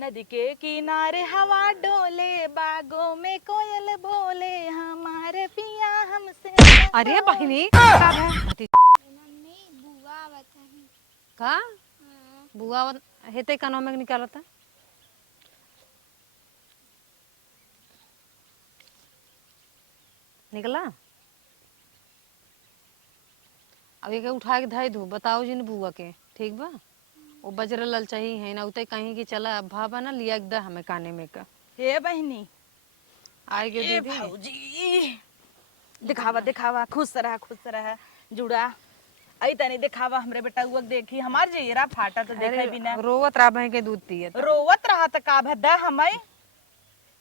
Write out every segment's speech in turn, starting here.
नदी के किनारे हवा डोले, बागों में कोयल बोले, हमारे पिया हमसे न अरे बोले। बहिनी का है मम्मी बुआ आवत है। का हाँ। बुआ हेते कनो में निकालता निकला। अब एक उठा के धाई दू बताओ जी ने बुआ के ठीक बा। वो बजर लल चाहिए है ना उते कहीं की चला अब भाबा ना लिया एकदम हमें काने में का हे बहनी, आई गए ए दीदी। भौजी, दिखावा दिखावा, खुश रहा जुड़ा। आई तनी दिखावा हमरे बेटा उक देखी, हमार जेरा फाटा तो देखे अरे बिना रोवत रहा बह के दूध पिए रोवत रहा त का भद्दा हमाई।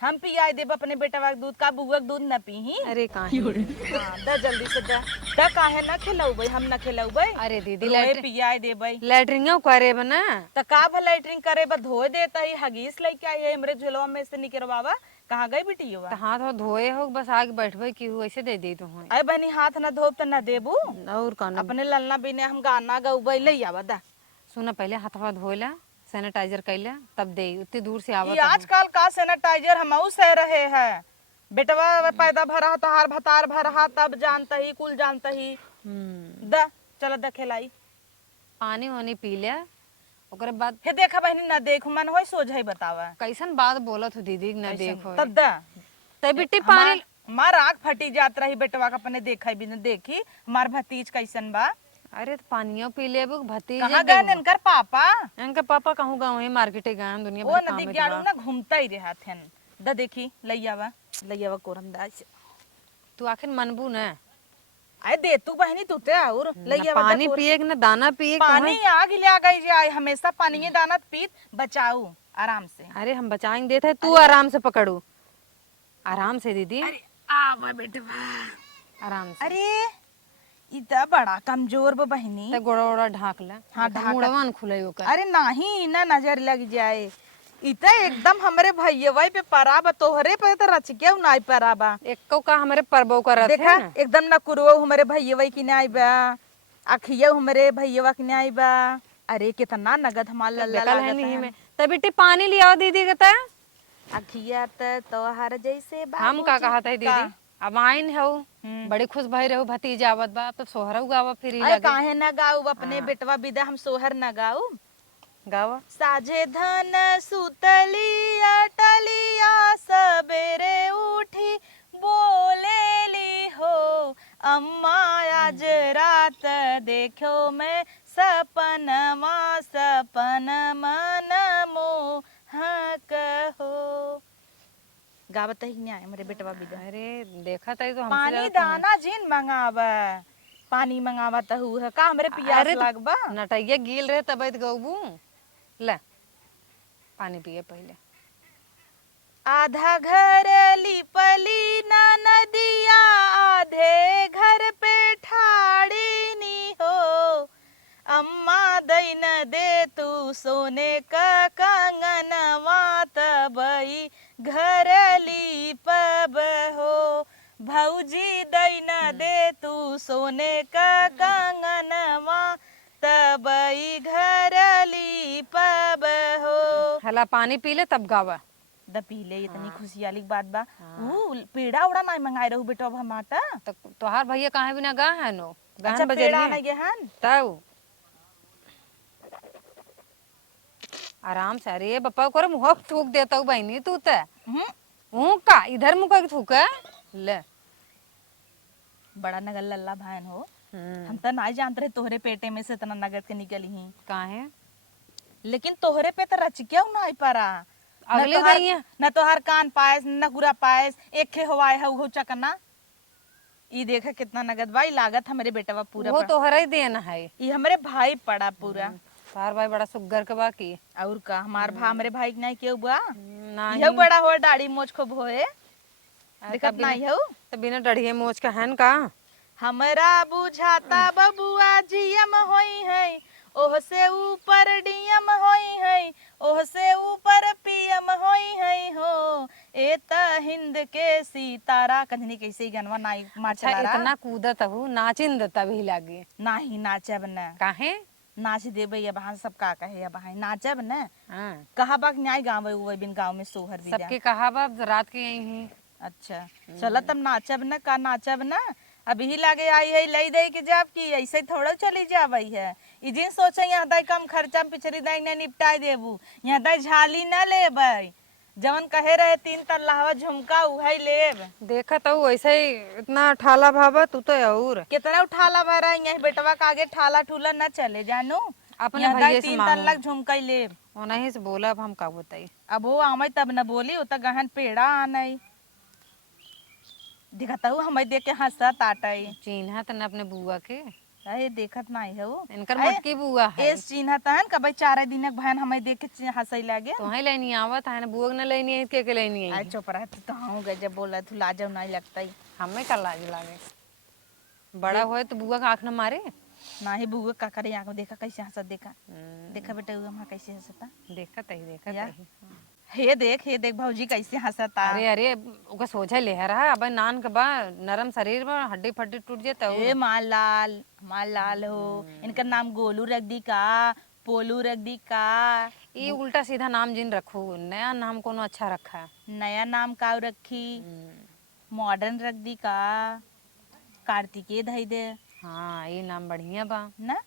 हम पियाई देब अपने बेटवा के दूध, का बुआ के दूध न पीही। अरे काहे हाँ, द जल्दी से द काहे न खिलौबै, हम न खिलौबै। अरे दीदी रोए पियाई देबै लैटरिंग करे बना त का भलाइटरिंग करे बा, धोए देता ही हगीस लेके आई है हमरे झोलवा में से निकरवावा। कहाँ गई बिटिया? तो हाथ धोए हो बस आगे बैठबे की हो ऐसे दे दी तो हो अरे बहनी, हाथ न धोब त न देबू। और काना अपने ललना बिने हम गाना गौबै ले आवा दा। सुना पहले हाथवा धोएला सैनिटाइजर कैला तब दे उतनी दूर से आवत ये आजकल का सैनिटाइजर हमऊ सह रहे है। बेटवा पैदा भरा तहार भतार भरा तब जानता ही, कुल जानता ही। द चल द खिलाई। पानी वानी पी लिया ओकरे बाद हे देखा बहनी, न देखू मन होई सोझाई बतावा। कैसन बात बोलत हो दीदी न देखो तब द ते बिट्टी पानी हमार आँख फटी जात रही बेटवा का अपने देखा बिन देखी हमार भतीज कैसन बा। अरे तो पानियो पी ले भतीजे कहाँ गए इनकर पापा? इनके पापा कहूँ गाँव है मार्केटे गए दुनिया वो भर नदी काम ग्याड़ू है ना घूमता ही रहा थे। द देखी लैयावा कोरमदाज। तू आखिर मनबू न आए दे तू बहनी तू ते और लैयावा पानी पिए न दाना पिए पानी आग ले गई जाए, हमेशा पानी दाना पीत बचाऊ आराम से। अरे हम बचाएंगे देते तू आराम से पकड़ू आराम से दीदी अरे आवा बेटवा आराम से अरे इतना बड़ा कमजोर बा बहनी। ते गोड़ा ओड़ा ढाक ला हाँ, तो ढाका। मुड़वान खुले ओकर अरे नहीं ना नजर लग जाए। इतना एकदम हमरे भैया पे परा बा, तोहरे पे तो रच के नहीं परा बा। एको का हमारे परबो करत देखा है ना एकदम न कुरवा हमारे भैया की नहीं बा, अखिया हमारे भैया की नहीं बा। अरे कितना नगद हमार लल्ला देखल है लागत नहीं है। में तब बेटी पानी लिया दीदी कहता अखिया तोहर जैसे हम का कहा था दीदी अब आइन है बड़ी खुश भई रहू भतीजा आवत बा तो सोहरऊ गावा फिर ही अरे लगे काहे न गाऊ अपने बेटवा विदा, हम सोहर न गाऊ। गावा साझे धन सुतली अटलिया, सबेरे उठी बोलेली हो, अम्मा आज रात देखो मैं सपनमा, सपन मन मोहक हो। गावत ही नहीं आए मेरे बेटवा विदा। अरे देखा था तो हमसे पानी ज्यादा तुम- दाना जिन मंगावा, पानी मंगावा तहु है का हमरे पियास अरे तो लागबा। नटैया गील रहे तब गौबू ले पानी पिए पहले आधा घर लिपली ना नदिया, आधे घर पे ठाड़ी नी हो, अम्मा दैन दे तू सोने का कंगनवा, तबई घर लिपब हो। भौजी दैन दे तू सोने का कंगनवा, तबई घर लिपब हो। हला पानी पी ले तब गावा द पीले इतनी खुशी वाली बात बा। पेड़ा उड़ा नहीं मंगाए रहू बेटा हमारा। तो तोहार भैया कहाँ बिना गा है नो अच्छा गहन पेड़ा बजरिए नहीं गहन। तब आराम से अरे बप्पा करे मुँह थूक देता हूँ बहनी तू तो मुँह का इधर मुँह का थूक ले बड़ा नगर लल्ला भान हो। हम तो नहीं जानते रहे तोहरे पेटे में से इतना नगद के निकली ही, कहाँ है लेकिन तोहरे पे तो रच क्यों नहीं परा। अगले दिन ये न तोहार कान पायस न गुरा पायस, एक खे हवाए है वो चकना। ई देखा कितना नगद भाई लागत हमारे बेटवा पूरा वो तोहरा ही देना है ये हमारे भाई पड़ा पूरा। तार भाई बड़ा सुग्गर के बाकी और का हमार भा हमरे भाई के नहीं क्यों बुआ, नहीं यह बड़ा हो दाढ़ी मोछ खूब होए। दिखत बिना- नहीं हो। तो बिना डढ़िए मोच का है का हमरा बुझाता बबुआ जियम होई है, ओह से ऊपर डीएम होई है, ओह से ऊपर पीएम होई है हो, ए त हिंद के सितारा। कंधनी कैसे गनवा नाई मार अच्छा चला रहा। इतना कूदत हूँ नाचिन देता भी लागे नाही नाचब न। काहे नाच देबे अब हाँ सब का कहे अब हाँ नाचब न हाँ कहा बाक न्याय गाँव हुए बिन गाँव में सोहर भी जा सबके कहा बा रात के यही ही अच्छा चला तब नाचब न का नाचब न अभी ही लागे आई है लई दे के जाब की ऐसे थोड़ा चली जाबई है ई दिन सोचे यहाँ दाई कम खर्चा में पिछड़ी दाई न निपटाई देबू यहाँ दाई झाली न लेबै जवन कहे रहे 3 तल्लावा झुमका उहै लेब देखा तो वैसे ही इतना ठाला भाबा तू तो और कितना उठाला भरा यहाँ बेटवा का आगे ठाला ठूला न चले जानू अपने यहाँ भैया दाई से 3 मांगू तल्ला झुमका ही लेब उन्हीं से बोला अब हम का बताई अब वो आमई तब न बोली उत गहन पेड़ा आनई दिखता हूँ हमें देख के हंसत आटई चिन्हा तने अपने बुआ के अरे देखत नहीं है वो इनकर मोटकी बुआ है एस चिन्हत हन कबई 4 दिन भैन हमें देख के हंसई लागे तो ही लेनी आवत है ना बुआ के न लेनी है के लेनी है आई चुप रह तू कहाँ गए जब बोला तू लाजब नहीं लगता ही हमें का लाज लागे बड़ा होए तो बुआ का आँख न मारे ना ही बुआ का करे आंख में देखा कैसे हंसत देखा देखा बेटा वहाँ कैसे हंसता देखत ही या? हे देख भौजी कैसे हंसता अरे अरे ओका सोझा लेहरा अब नान के बा नरम शरीर में हड्डी फड्डी टूट जाता ए माल लाल हो इनका नाम गोलू रख दी का पोलू रख दी का ये उल्टा सीधा नाम जिन रखू नया नाम कोनो अच्छा रखा है नया नाम का रखी मॉडर्न रख दी का कार्तिकेय धई दे हाँ ये नाम बढ़िया बा ना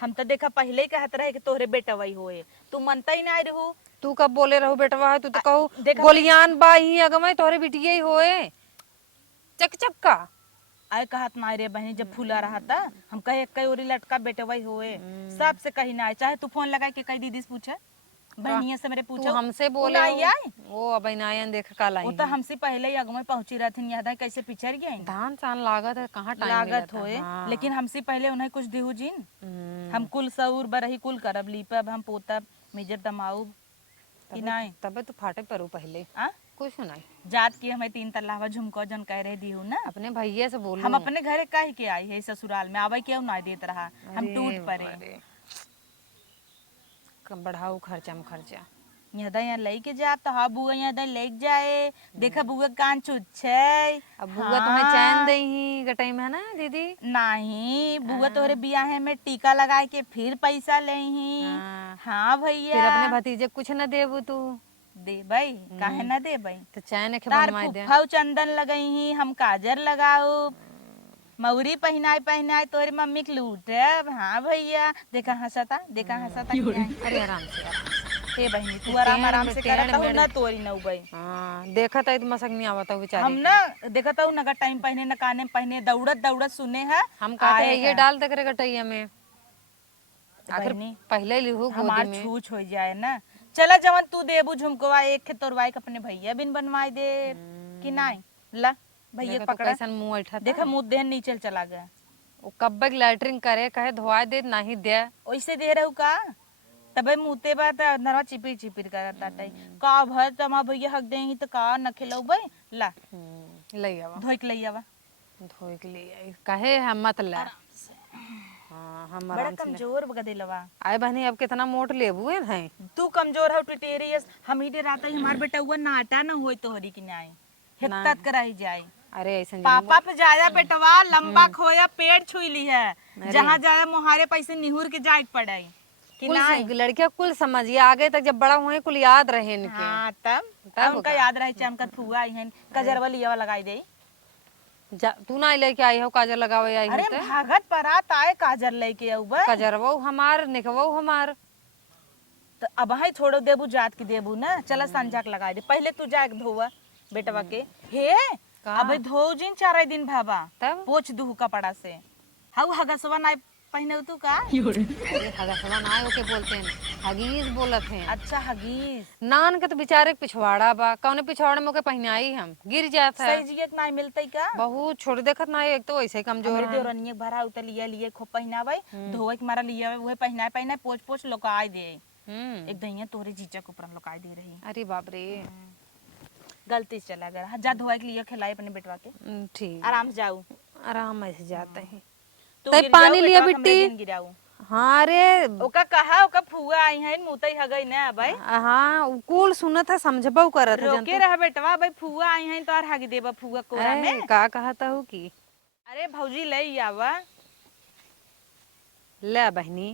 हम तो देखा पहले ही कहत रहे कि तोहरे बेटा वही होए तू मनता ही नहीं रहू तू कब बोले रहो बेटवा है तू तो कहू देखा गोलियान बा ही अगमय तोहरे बिटिया ही होए चक चक का आए कहत ना रे बहनी जब फूला रहा था हम कहे कई ओरी लटका बेटा वही होए सबसे कहीं ना आए चाहे तू फोन लगा के कई दीदी से पूछे बहनिया से मेरे तू पूछो हमसे बोले आई हो। आई वो अब नायन देख का लाई वो तो हमसे पहले ही अगमे पहुंची रहती याद है कैसे पिछड़ गए धान सान लागत है कहाँ टाइम लागत होए लेकिन हमसे पहले उन्हें कुछ देहू जिन हम कुल सऊर बरही कुल करब लीपब हम पोतब मेजर दमाऊ कि नहीं तबे तो फाटे परू पहले आ कुछ नहीं जात की हमें 3 तल्लावा झुमको जन कह रहे दीहू ना अपने भैया से बोलो हम अपने घरे कह के आई है ससुराल में आवे क्यों ना देत रहा हम टूट पड़े कम बढ़ाऊ खर्चा में खर्चा यहाँ लेके जा तो हाँ बुआ यहाँ लेके जाए देखा बुआ कान छुच्छे अब बुआ तुम्हें चैन दे ही गटाई में है ना दीदी नहीं बुआ तोहरे बियाहे में टीका लगाए के फिर पैसा ले ही हाँ फिर भैया अपने भतीजे कुछ न देबू तू दे भाई काहे ना दे भाई तो चैन के तार बनवाई दे फुफाऊ चंदन लगई ही हम काजर लगाऊ मौरी पहनाए तोरे मम्मी के लूटब हाँ भैया देखा हंसता अरे आराम से हे बहनी तू आराम से करता हूँ ना तोरी न उबई हाँ देखा था तो मसक नहीं आवता बेचारी हम ना देखता हूँ नगा टाइम पहने न काने में पहने दौड़त सुने है हम कहते हैं ये डाल तक रे गटैया में आखिर बहनी पहले लिहू गोदी हमार में छूछ हो जाए ना चला जवन तू देबू झुमकोवा एक के तोरवाई के अपने भैया बिन बनवाई दे कि नहीं ला भैया देखा तो पकड़ा कैसन मुंह ऐठा था देखा मुंह देह नीचे चला गया वो कब लैटरिंग करे कहे धोआ दे नहीं दे ओइसे दे रहू का तबे मुते बा त नरवा चिपिर करत ताटई का भर तमा भैया हक देही त का न खिलौ बई ला ले आवा धोई के लई आवा धोए के लिए कहे हम मत ला हाँ हम बड़ा आराम से कमजोर बगदेलवा आए बहनी अब कितना मोट लेबू है नहीं तू कमजोर हो टिटेरियस हम ही रात हमार बेटा हुआ नाटा न होई तोहरी की न्याय हिकत कराई जाए अरे ऐसा पापा पे जाया बेटवा लंबा खोया पेड़ छुईली है जहाँ जाया मुहारे पैसे निहुर के जाए पड़ाई कि नहीं लड़कियां कुल समझिए आगे तक जब बड़ा हुए कुल याद रहे इनके हाँ तब उनका याद रहे चमकत फुआ आई है कजरवा लियावा लगाई दे तू ना लेके आई हो काजर लगावे आई अरे हो भागत परात आए काजर लेके आऊ कजरवा हमार निकवा हमार तो अब हाई छोड़ो देबू जात की देबू ना चला संजाक लगा दे पहले तू जा धोवा बेटवा के हे अबे धो जिन 4 दिन भाबा तब पोछ दूह कपड़ा से हाउ हगसवा नाय पहने तू का अरे हगसवा ना आयो के बोलते हैं हगीज बोलत हैं अच्छा हगीज नान के तो बेचारे पिछवाड़ा बा कौने पिछवाड़े में के पहनाई हम गिर जात है सही जिए नाय मिलतई का बहुत छोड़ देखत ना एक तो ऐसे कमजोर हमरे देवरनिए भरा उतर लिए खो पहनावे धोवे के मारा लिए वही पहनाए पोछ लोकाई दे एक दहिया तोरे जीजा के ऊपर लोकाई दे रही अरे बाप रे गलती से चला गया जा धोए के लिए खिलाए अपने बेटवा के ठीक आराम से जाऊ आराम से जाते हैं तू तई गिर पानी जाऊ लिया बेटवा, बिट्टी हमरे दिन गिराऊ हाँ रे ओका कहा ओका फुआ आई है मुतई हगई ना भाई हाँ कुल सुनत है समझबऊ करत है रोके रहा बेटवा भाई फुआ आई है तो और हगी देबा फुआ कोरा में का कहता हूँ कि अरे भौजी ले आवा ले बहनी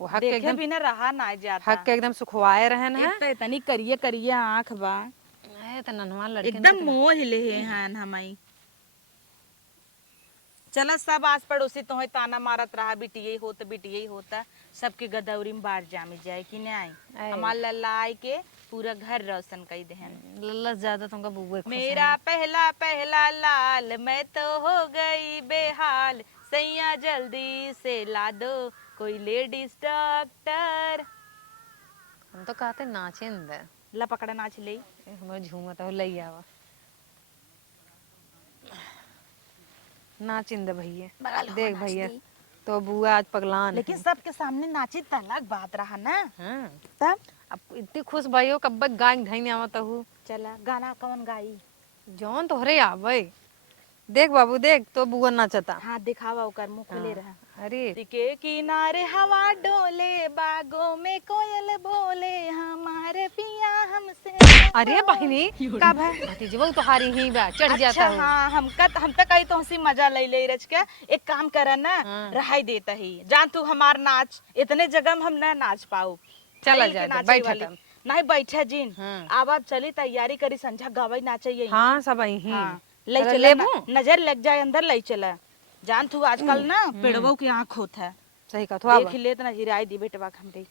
वो हक के देखे एकदम बिना रहा ना जाता। हक के एकदम सुखवाए रहन है। एक तो इतनी करिए करिए आँख बा, ए त ननवा लड़के एकदम मोह ले हैं हमाई। चला सब आस पड़ोसी तो ताना मारत रहा, बिटिये होत बिटिये होता, सबके गदौरी में बाढ़ जामी जाए कि नहीं। हमार लल्ला आई के पूरा घर रोशन कर देहन। लल्ला ज्यादा तुमका बुआ खुश मेरा पहला पहला लाल मैं तो हो गई बेहाल, सैया जल्दी से ला दो कोई लेडीज डॉक्टर। हम तो कहते नाचे अंदर ला पकड़ा नाच ले। हमारे झूमत हो लई आवा नाचिंद भैया। देख भैया तो बुआ आज पगलान लेकिन सबके सामने नाची त अलग बात रहा ना। हाँ तब अब इतनी खुश भाई हो कब गाय धैने आवत हूँ। चला गाना कौन गाई? जौन तोहरे आवे देख बाबू देख तो बुआ नाचता। हाँ दिखावा ओकर मुंह खुले रहा। अरे के किनारे हवा डोले बागों में कोयल बोले हमारे पिया हमसे। अरे बहिनी कब है भतीजवा तोहारी ही बा चढ़ अच्छा, जाता हूँ। हाँ हम तो कही तो हंसी मजा ले रच के एक काम करा ना। हाँ। रहाई देता ही जान तू हमार नाच इतने जगह में हम ना नाच पाऊ। चला आइल के जा नाचे बैठा वाली। तब। नहीं बैठे जिन। हाँ। आवाज चली तैयारी करी संझा गवाई नाचे यही। हाँ सब ही हाँ ले चला, चला लेबू? नजर लग जाए अंदर ले चला। जान तू आजकल ना पेड़वों की आँख होता है। सही कहा तो देख ले इतना हिराई दी बेटवा हमरे।